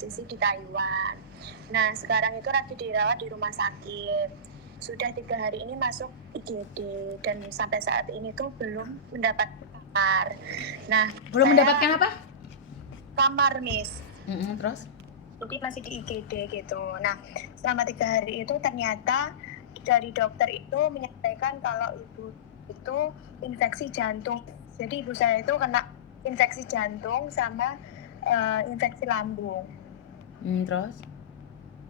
sisi di Taiwan. Nah sekarang itu lagi dirawat di rumah sakit. Sudah 3 hari ini masuk IGD dan sampai saat ini tuh belum mendapat kamar. Nah Belum mendapatkan apa? Kamar, Miss. Terus? Jadi masih di IGD gitu. Nah selama 3 hari itu ternyata dari dokter itu menyampaikan kalau ibu itu infeksi jantung. Jadi ibu saya itu kena infeksi jantung sama infeksi lambung. Terus?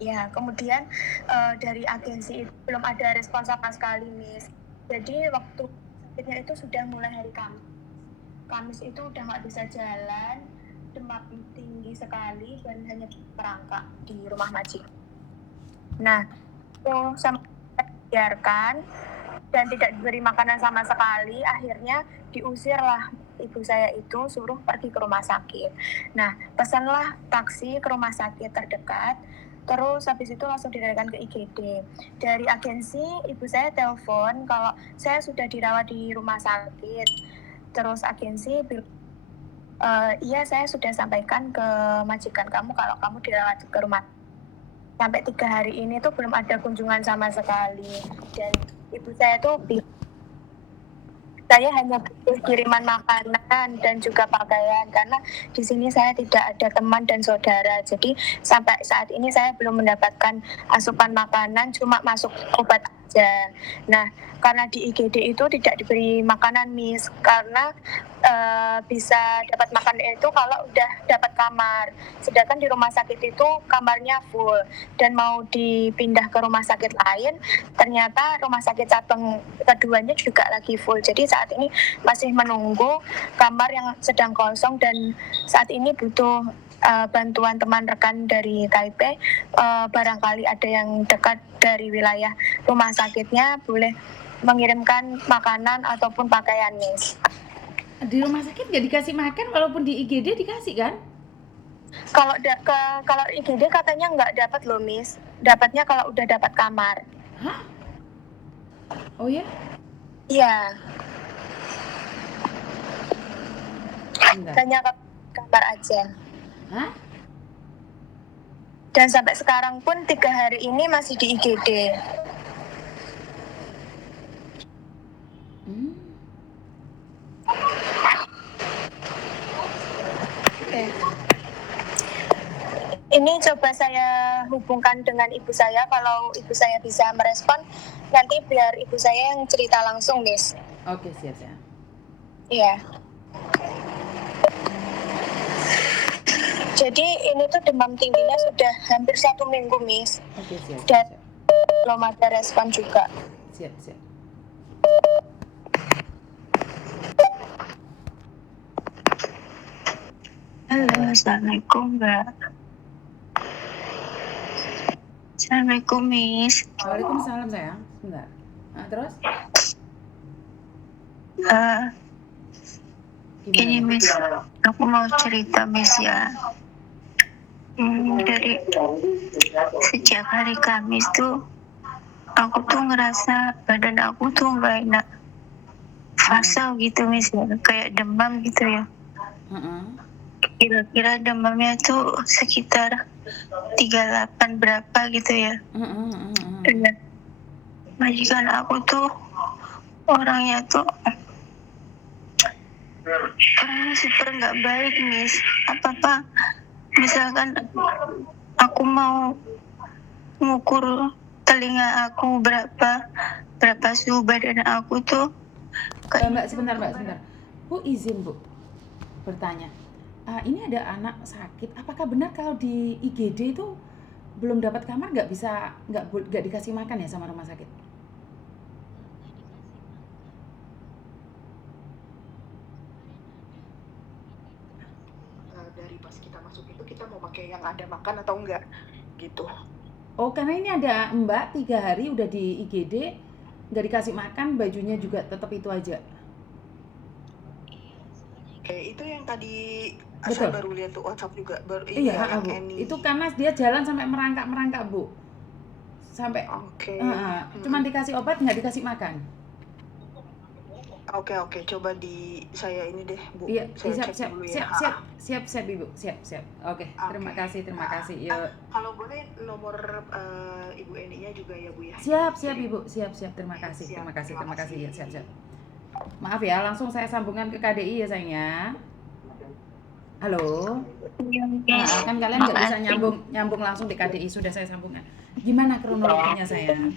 Ya, kemudian dari agensi itu belum ada respon sama sekali, Miss. Jadi waktu sakitnya itu sudah mulai hari Kamis. Kamis itu udah nggak bisa jalan, demam tinggi sekali dan hanya merangkak di rumah majikan. Nah, itu sampai biarkan dan tidak diberi makanan sama sekali, akhirnya diusirlah ibu saya itu, suruh pergi ke rumah sakit. Nah, pesanlah taksi ke rumah sakit terdekat, terus habis itu langsung dilarikan ke IGD. Dari agensi ibu saya telepon kalau saya sudah dirawat di rumah sakit. Terus agensi bilang, iya saya sudah sampaikan ke majikan kamu kalau kamu dirawat ke rumah. Sampai 3 hari ini tuh belum ada kunjungan sama sekali. Dan ibu saya tuh saya hanya butuh kiriman makanan dan juga pakaian karena di sini saya tidak ada teman dan saudara. Jadi sampai saat ini saya belum mendapatkan asupan makanan, cuma masuk obat aja. Nah, karena di IGD itu tidak diberi makanan, Miss, karena bisa dapat makan itu kalau udah dapat kamar. Sedangkan di rumah sakit itu kamarnya full dan mau dipindah ke rumah sakit lain, ternyata rumah sakit cabang keduanya juga lagi full. Jadi saat ini masih menunggu kamar yang sedang kosong dan saat ini butuh bantuan teman rekan dari Taipei. Barangkali ada yang dekat dari wilayah rumah sakitnya boleh mengirimkan makanan ataupun pakaian, Miss. Di rumah sakit nggak dikasih makan, walaupun di IGD dikasih kan? Kalau kalau IGD katanya nggak dapat loh, Miss. Dapatnya kalau udah dapat kamar. Hah? Oh ya? Iya. Enggak. Hanya kamar aja. Hah? Dan sampai sekarang pun 3 hari ini masih di IGD. Oke. Ini coba saya hubungkan dengan ibu saya. Kalau ibu saya bisa merespon, nanti biar ibu saya yang cerita langsung, Miss. Oke, siap ya. Iya. Jadi ini tuh demam tingginya sudah hampir 1 minggu, Miss. Oke, siap. Dan belum ada respon juga. Siap. Halo, Assalamualaikum, Mbak. Assalamualaikum, Miss. Waalaikumsalam, sayang. Sebentar. Terus? Ini, Miss, aku mau cerita, Miss, ya. Dari sejak hari Kamis tuh, aku tuh ngerasa badan aku tuh nggak enak. Fase gitu, Miss, ya. Kayak demam gitu ya. Kira-kira demamnya tuh sekitar 38 berapa gitu ya. Dan majikan aku tuh orangnya tuh super nggak baik, Miss. Apa misalkan aku mau ngukur telinga aku berapa suhu badan aku tuh. Mbak, sebentar. Bu, izin, Bu, bertanya. Ini ada anak sakit. Apakah benar kalau di IGD itu belum dapat kamar nggak dikasih makan ya sama rumah sakit? Dari pas kita masuk itu kita mau pakai yang ada makan atau enggak gitu. Oh, karena ini ada Mbak 3 hari udah di IGD nggak dikasih makan, bajunya juga tetap itu aja. Itu yang tadi Betul. saya baru lihat tuh WhatsApp juga baru. Iya, Bu. Itu karena dia jalan sampai merangkak, Bu. Sampai Oke. Cuman dikasih obat, nggak dikasih makan. Oke, coba di saya ini deh, Bu. Iya, Saya siap, cek siap, dulu ya. siap, siap, siap, Ibu, siap, siap. Oke, terima Oke. kasih. Yuk. Kalau boleh nomor Ibu Eni-nya juga ya, Bu ya. Siap, Jadi, Ibu, siap. Terima kasih, siap. terima kasih. Ya, siap. Maaf ya, langsung saya sambungkan ke KDI ya sayang ya. Halo. Iya, Miss. Kan kalian nggak bisa Makasih. nyambung langsung di KDI, sudah saya sambungkan. Gimana kronologinya sayang?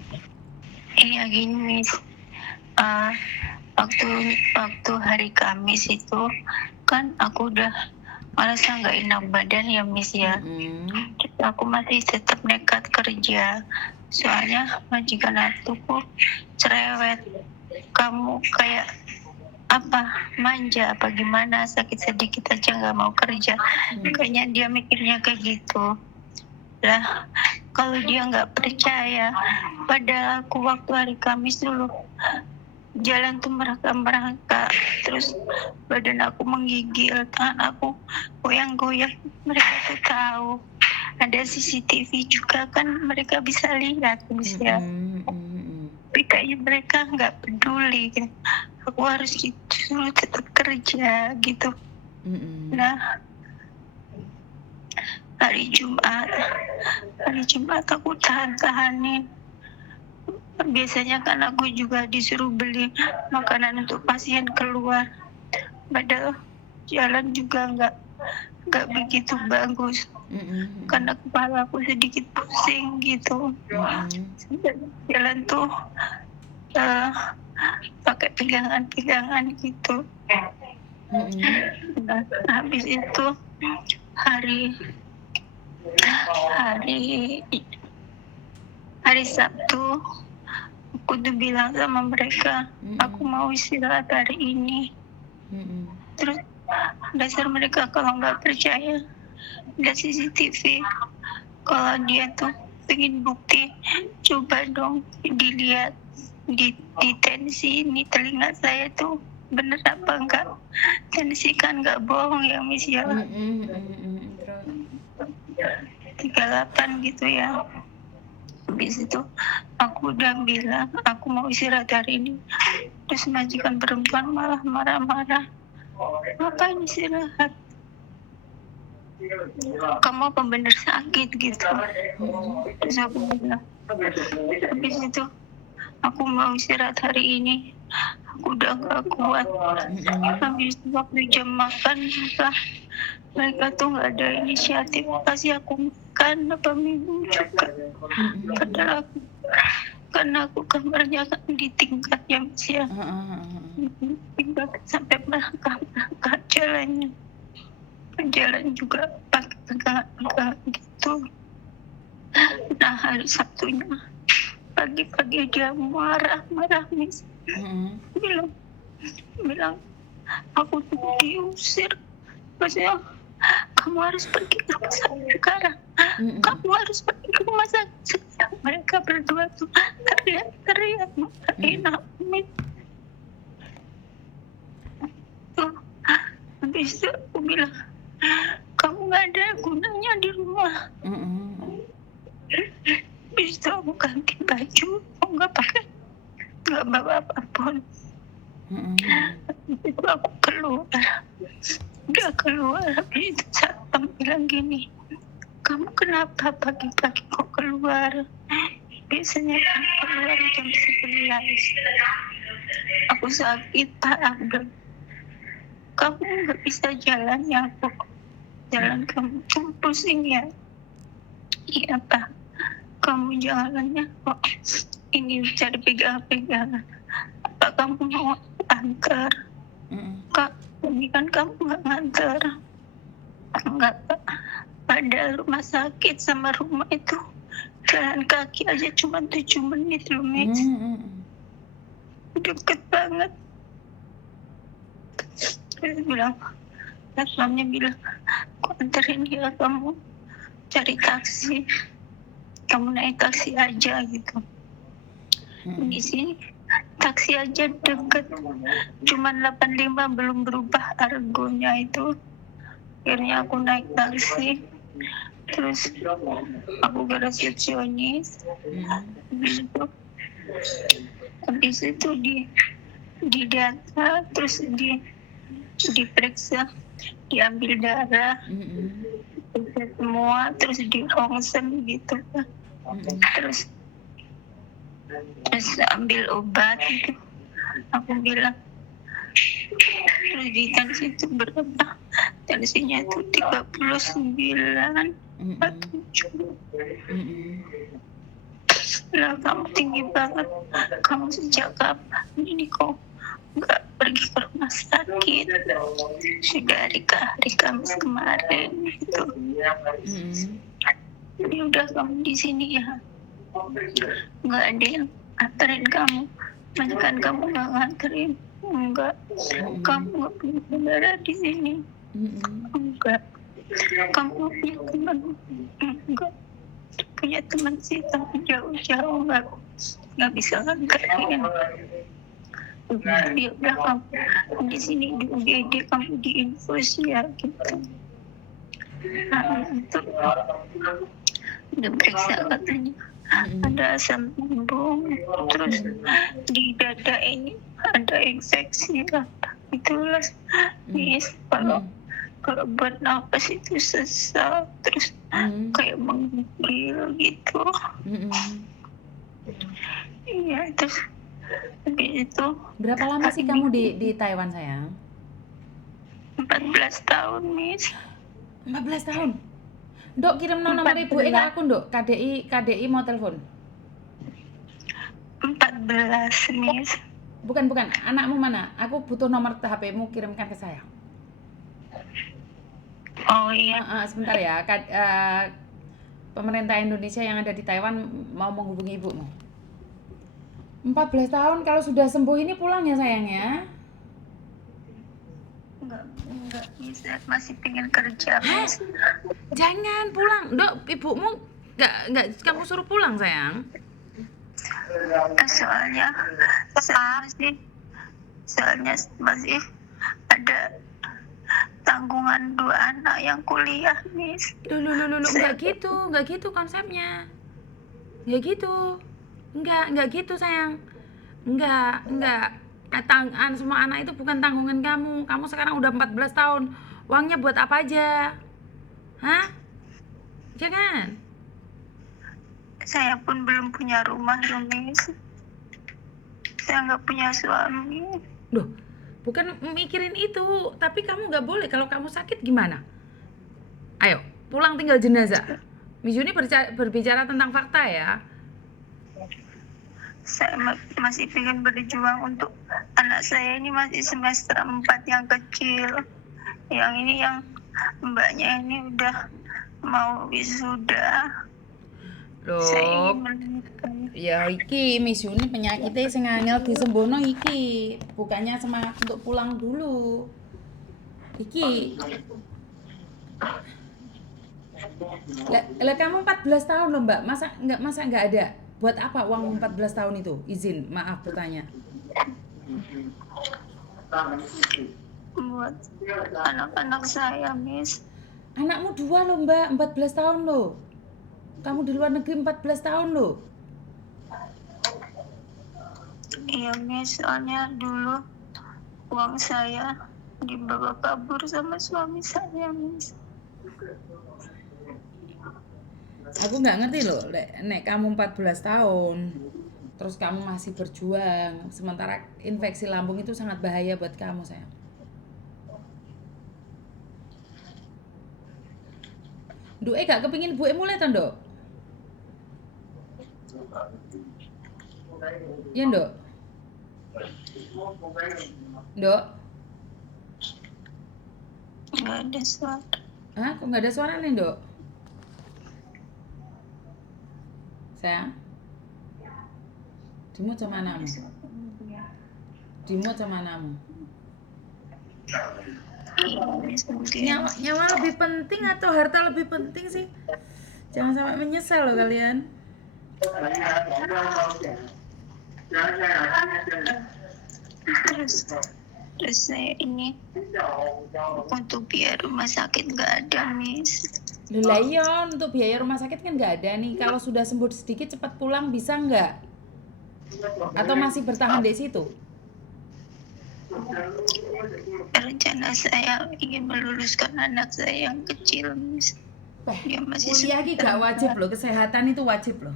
Iya gini Miss. Waktu hari Kamis itu kan aku udah merasa nggak enak badan ya Miss ya. Aku masih tetap nekat kerja. Soalnya majikan aku cerewet. Kamu kayak manja apa gimana, sakit sedikit aja nggak mau kerja. Kayaknya dia mikirnya kayak gitu lah. Kalau dia nggak percaya, padahal aku waktu hari Kamis dulu jalan tuh merangkak, terus badan aku menggigil, tangan aku goyang-goyang. Mereka tuh tahu, ada CCTV juga kan, mereka bisa lihat bisa. Tapi kayaknya mereka nggak peduli kan. Aku harus disuruh tetap kerja gitu. Nah, hari Jumat aku tahanin. Biasanya kan aku juga disuruh beli makanan untuk pasien keluar. Padahal jalan juga nggak begitu bagus. Karena kepala aku sedikit pusing gitu. Jalan tuh pakai pegangan gitu. Nah, habis itu hari Sabtu aku tuh bilang sama mereka, aku mau istirahat hari ini. Terus dasar mereka kalau nggak percaya, ada CCTV. Kalau dia tuh pengen bukti, coba dong dilihat di tensi ini telinga saya tuh bener apa enggak. Tensi kan nggak bohong ya Miss ya. 38 gitu ya. Habis itu aku udah bilang aku mau istirahat hari ini. Terus majikan perempuan malah marah-marah. Ngapain istirahat? Kamu apa bener sakit gitu? Terus aku bilang, habis itu aku mau istirahat hari ini. Aku udah gak kuat. Habis itu waktu jam makan mereka tuh nggak ada inisiatif kasih aku makan apa minum juga. Karena aku kamarnya kan di tingkat yang siang, tingkat sampai merangkak jalannya. Jalan juga pakai pegangan gitu. Nah hari Sabtunya pagi-pagi dia marah Miss. Bilang aku tuh diusir. Maksudnya kamu harus pergi ke rumah sakit sekarang. Kamu harus pergi ke rumah sakit sekarang. Mereka berdua tuh teriak enak Miss. Habis itu aku bilang, kamu nggak ada gunanya di rumah. Habis itu aku ganti baju, aku nggak bawa apapun. Habis itu aku udah keluar. Habis itu satpam bilang gini, kamu kenapa pagi-pagi kok keluar? Biasanya kan keluar jam 11. Aku sakit Pak Abdul. Kamu nggak bisa jalan ya aku. Jalan kamu tuh pusing ya. Iya Pak. Kamu jalannya kok ini cari pegangan. Apa kamu mau antar? Kak, ini kan kamu nggak nganter. Enggak Pak. Padahal rumah sakit sama rumah itu jalan kaki aja cuma 7 menit loh Miss. Deket banget. Terus satpamnya bilang, aku anterin ya, kamu cari taksi. Kamu naik taksi aja gitu. Di sini taksi aja deket, cuman 85 belum berubah argonya itu. Akhirnya aku naik taksi, terus aku ke resepsionis. Habis itu didata, terus diperiksa, diambil darah, diperiksa semua, terus di ronsen gitu kan. Terus ambil obat gitu. Aku bilang, terus di tensi itu berapa? Tensinya itu 39, 47. Lah kamu tinggi banget. Kamu sejak kapan ini kok nggak pergi ke rumah sakit? Sudah hari Kamis kemarin gitu. Ini udah kamu di sini ya. Nggak ada yang anterin kamu. Bahkan kamu nggak nganterin. Enggak. Kamu nggak punya saudara di sini. Enggak. Kamu punya teman. Enggak. Punya teman sih tapi jauh-jauh nggak bisa nganterin. Dia udah kamu di sini di UGD, kamu di infus ya gitu. Nah, itu udah periksa katanya ada asam lambung, terus di dada ini ada infeksi lah. Itulah Miss, kalau buat nafas itu sesak, terus kayak menggigil gitu. Iya, terus habis itu. Berapa lama sih kamu di Taiwan sayang? 14 tahun Miss. 14 tahun? Dok, kirim nomor ibu ke aku Dok, KDI mau telepon. 14 Miss. Bukan, anakmu mana? Aku butuh nomor HP-mu, kirimkan ke saya. Oh iya. Sebentar ya, pemerintah Indonesia yang ada di Taiwan mau menghubungi ibumu. 14 tahun, kalau sudah sembuh ini pulang ya sayang ya? Enggak bisa, masih pengen kerja Mas. Jangan pulang, Dok, ibumu enggak kamu suruh pulang sayang. Soalnya masih ada tanggungan 2 anak yang kuliah, Miss. Loh, enggak gitu konsepnya. Enggak gitu sayang. Enggak. Semua anak itu bukan tanggungan kamu. Kamu sekarang udah 14 tahun. Uangnya buat apa aja? Hah? Jangan. Saya pun belum punya rumah, Miss. Saya nggak punya suami. Loh, bukan mikirin itu. Tapi kamu nggak boleh. Kalau kamu sakit gimana? Ayo, pulang tinggal jenazah. Miss Yuni berbicara tentang fakta ya. Saya masih pengen berjuang untuk anak saya ini masih semester 4 yang kecil. Yang ini yang mbaknya ini udah mau wisuda. Loh, ya iki Miss Yuni penyakitnya sing angel disembuhno iki. Bukannya semangat untuk pulang dulu. Iki. Lah kamu 14 tahun loh Mbak, masa enggak ada? Buat apa uang 14 tahun itu? Izin, maaf bertanya. Buat anak-anak saya, Miss. Anakmu 2 loh Mbak, 14 tahun loh. Kamu di luar negeri 14 tahun loh. Iya, Miss, soalnya dulu uang saya dibawa kabur sama suami saya, Miss. Aku nggak ngerti loh, nek kamu 14 tahun, terus kamu masih berjuang, sementara infeksi lambung itu sangat bahaya buat kamu sayang. Duke gak kepingin buke mulai to, Nduk? Ya, Nduk? Nduk? Nggak ada suara. Hah? Kok nggak ada suara nih, Nduk? Sayang? Dimut sama anakmu? Dimut sama anakmu? Nyawa lebih penting atau harta lebih penting sih? Jangan sampai menyesal loh kalian. Terus saya ini untuk biaya rumah sakit nggak ada, Miss. Lah iya, untuk biaya rumah sakit kan nggak ada nih. Kalau sudah sembuh sedikit cepat pulang bisa nggak? Atau masih bertahan di situ? Rencana saya ingin meluluskan anak saya yang kecil, Miss. Dia masih Kuliah ki gak sebentar. wajib loh, kesehatan itu wajib loh.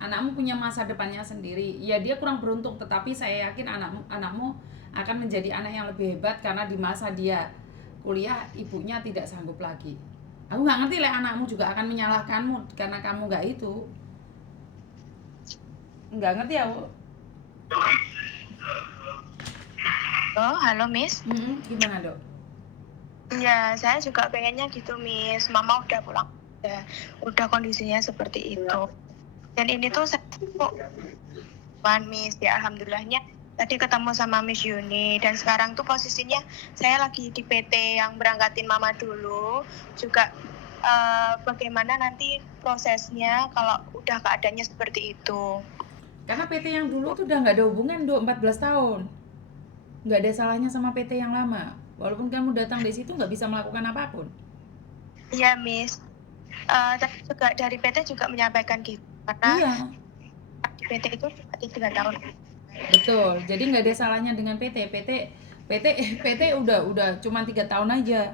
Anakmu punya masa depannya sendiri. Ya dia kurang beruntung, tetapi saya yakin anakmu akan menjadi anak yang lebih hebat karena di masa dia kuliah ibunya tidak sanggup lagi. Aku nggak ngerti lah, anakmu juga akan menyalahkanmu karena kamu nggak itu. Nggak ngerti aku. Oh, halo Miss. Gimana dok? Ya, saya juga pengennya gitu Miss. Mama udah pulang. Udah kondisinya seperti itu. Dan ini tuh saya kok Miss, ya alhamdulillahnya tadi ketemu sama Miss Yuni, dan sekarang tuh posisinya saya lagi di PT yang berangkatin Mama dulu. Juga bagaimana nanti prosesnya kalau udah keadaannya seperti itu. Karena PT yang dulu tuh udah nggak ada hubungan dok, 14 tahun. Nggak ada salahnya sama PT yang lama. Walaupun kamu datang di situ nggak bisa melakukan apapun. Iya Miss. Tapi juga dari PT juga menyampaikan gitu. Karena Iya. di PT itu 3 tahun. Betul. Jadi nggak ada salahnya dengan PT. PT udah cuma 3 tahun aja.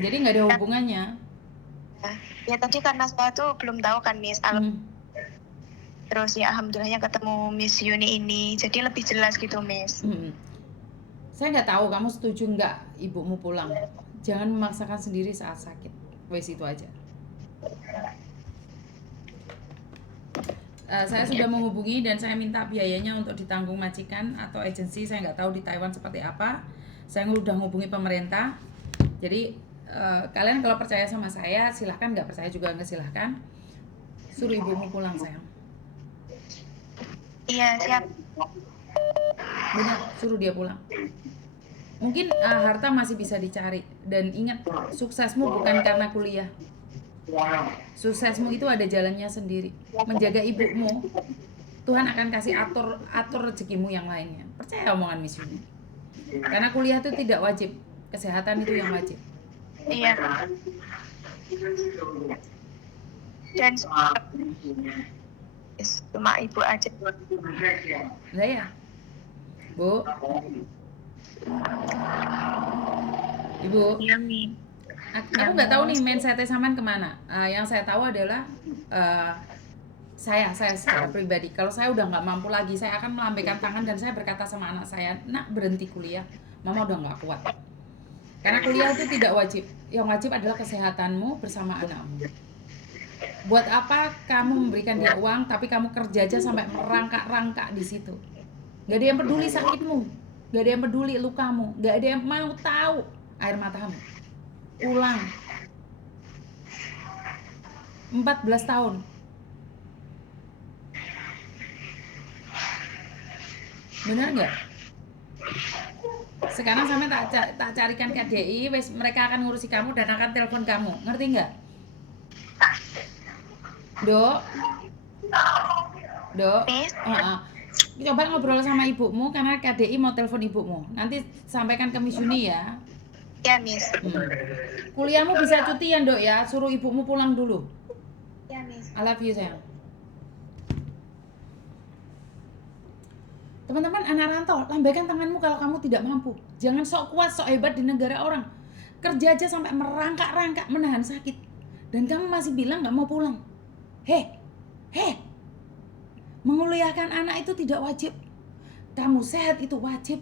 Jadi nggak ada hubungannya. Ya tadi karena saya tuh belum tahu kan Miss. Terus ya alhamdulillahnya ketemu Miss Yuni ini, jadi lebih jelas gitu Miss. Saya nggak tahu kamu setuju nggak ibumu pulang. Jangan memaksakan sendiri saat sakit. Wes itu aja. Saya sudah menghubungi dan saya minta biayanya untuk ditanggung majikan atau agensi. Saya nggak tahu di Taiwan seperti apa. Saya udah menghubungi pemerintah. Jadi kalian kalau percaya sama saya silahkan, nggak percaya juga nggak silahkan. Suruh ibumu pulang sayang. Iya siap. Benar, suruh dia pulang. Mungkin harta masih bisa dicari. Dan ingat, suksesmu bukan karena kuliah. Suksesmu itu ada jalannya sendiri. Menjaga ibumu, Tuhan akan kasih atur rezekimu yang lainnya. Percaya omongan Miss Yuni. Karena kuliah itu tidak wajib, kesehatan itu yang wajib. Iya. Dan cuma ibu aja. Lah ya, Bu. Ibu. Iya, Mi. Aku nggak tahu nih mindset sampean kemana. Yang saya tahu adalah saya secara pribadi, kalau saya udah nggak mampu lagi, saya akan melambaikan tangan dan saya berkata sama anak saya, nak berhenti kuliah, mama udah nggak kuat. Karena kuliah itu tidak wajib. Yang wajib adalah kesehatanmu bersama anakmu. Buat apa kamu memberikan dia uang, tapi kamu kerja aja sampai merangkak-rangkak di situ. Gak ada yang peduli sakitmu, gak ada yang peduli lukamu, gak ada yang mau tahu air matamu. Pulang. 14 tahun. Benar nggak? Sekarang sampai tak carikan KDI, wes mereka akan ngurusi kamu dan akan telepon kamu. Ngerti nggak? Dok. Coba ngobrol sama ibumu karena KDI mau telepon ibumu. Nanti sampaikan ke Miss Yuni ya. Ya Miss. Kuliahmu bisa cuti ya Dok ya. Suruh ibumu pulang dulu. Ya Miss. I love you sayang. Teman-teman anak rantau, lambaikan tanganmu kalau kamu tidak mampu. Jangan sok kuat, sok hebat di negara orang. Kerja aja sampai merangkak-rangkak menahan sakit. Dan kamu masih bilang gak mau pulang. Heh. Menguliahkan anak itu tidak wajib. Kamu sehat itu wajib.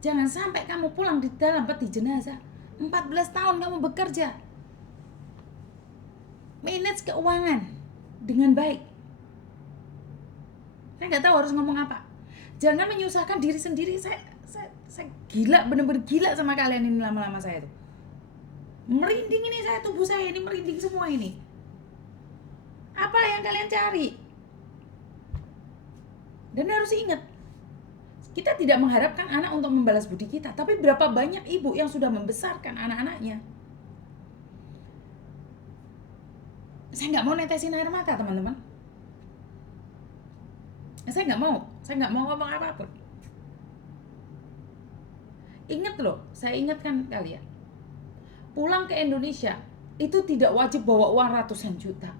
Jangan sampai kamu pulang di dalam peti jenazah. 14 tahun kamu bekerja. Manage keuangan dengan baik. Saya nggak tahu harus ngomong apa. Jangan menyusahkan diri sendiri. Saya gila, bener-bener gila sama kalian ini lama-lama saya tuh. Merinding ini saya, tubuh saya ini merinding semua ini. Apa yang kalian cari? Dan harus ingat, kita tidak mengharapkan anak untuk membalas budi kita, tapi berapa banyak ibu yang sudah membesarkan anak-anaknya. Saya nggak mau netesin air mata teman-teman. Saya nggak mau ngomong apapun. Ingat loh, saya ingatkan kalian, pulang ke Indonesia itu tidak wajib bawa uang ratusan juta.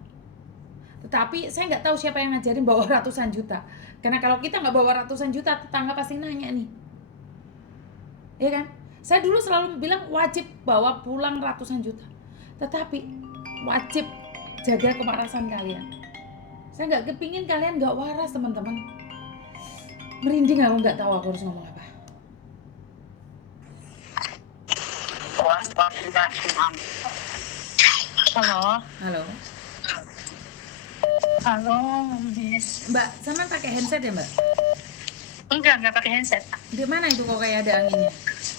Tetapi saya nggak tahu siapa yang ngajarin bawa ratusan juta. Karena kalau kita nggak bawa ratusan juta, tetangga pasti nanya nih. Iya kan? Saya dulu selalu bilang wajib bawa pulang ratusan juta. Tetapi wajib jaga kewarasan kalian. Saya nggak kepingin kalian nggak waras, teman-teman. Merinding aku nggak tahu aku harus ngomong apa. Halo, Halo, halo, Miss. Mbak, sama pakai handset ya Mbak? Enggak pakai handset. Di mana itu kok kayak ada anginnya?